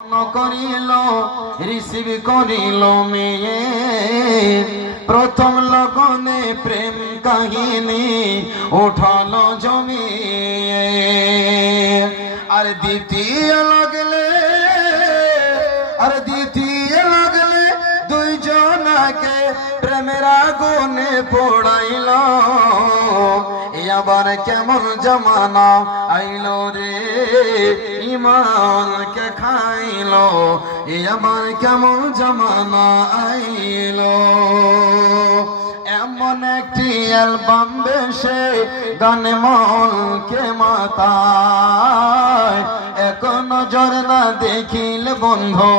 করিল রিসিভ করিল মেয়ে প্রথম লগনে প্রেম কাহিনী উঠালো জমিয়ে আর দ্বিতীয় লাগলে দুইজনাকে প্রেমের আগুনে পোড়াইল আবার কেমন জমানা আইলো রে ইমানকে খাইলো আবার কেমন জমানা আইলো এমন একটি অ্যালবাম বেশে গানে মনকে মাতায় এখন নজর না দেখিলে বন্ধু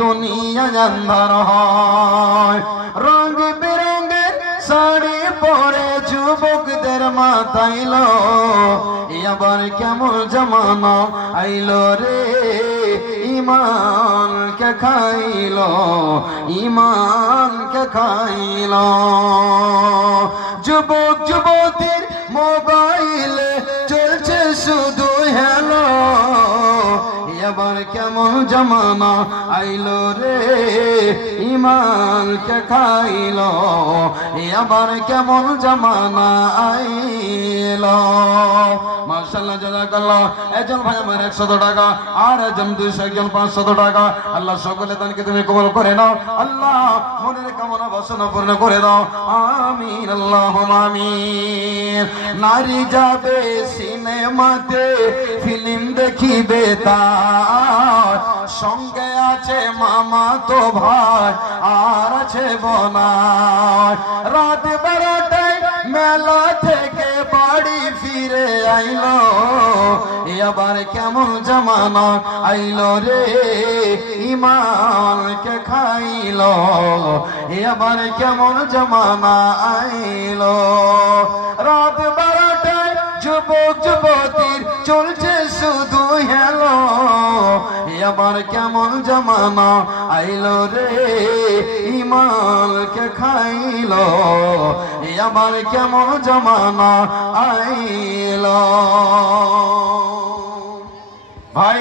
দুনিয়া আন্ধার হয় রঙ বেরঙের শাড়ি পরে যুবকদের মাতাইলো আবার কেমন জমানা আইলো রে ইমানকে খাইলো যুবক যুবতীর মোবাইলে চলছে শুধু হ্যালো আবার কেমন জমানা আইলো রে ইমানকে খাইলো আবার কেমন জমানা আইলো মাশাআল্লাহ জাযাকাল্লাহ একজন ভাই আমার 100 টাকা আর একজন 200 একজন 500 টাকা আল্লাহ সকলে দানকে তুমি কবুল করে নাও আল্লাহ মনের কামনা বাসনা পূর্ণ করে দাও আমিন আল্লাহুম্মা আমিন নারী যাবে সিনেমাতে ফিল্ম দেখিবে তার সঙ্গে আছে মামা তো ভাই আর আছে বোনাই রাত 12টায় মেলা থেকে বাড়ি ফিরে আইলো আবার কেমন জমানা আইলো রে ইমানকে খাইলো আবার কেমন জমানা আইলো রাত 12টায় যুবক যুবতীর চলছে শুধু হেলো আবার কেমন জমানা আইলো রে ইমানকে খাইলো আবার কেমন জমানা আইলো ভাই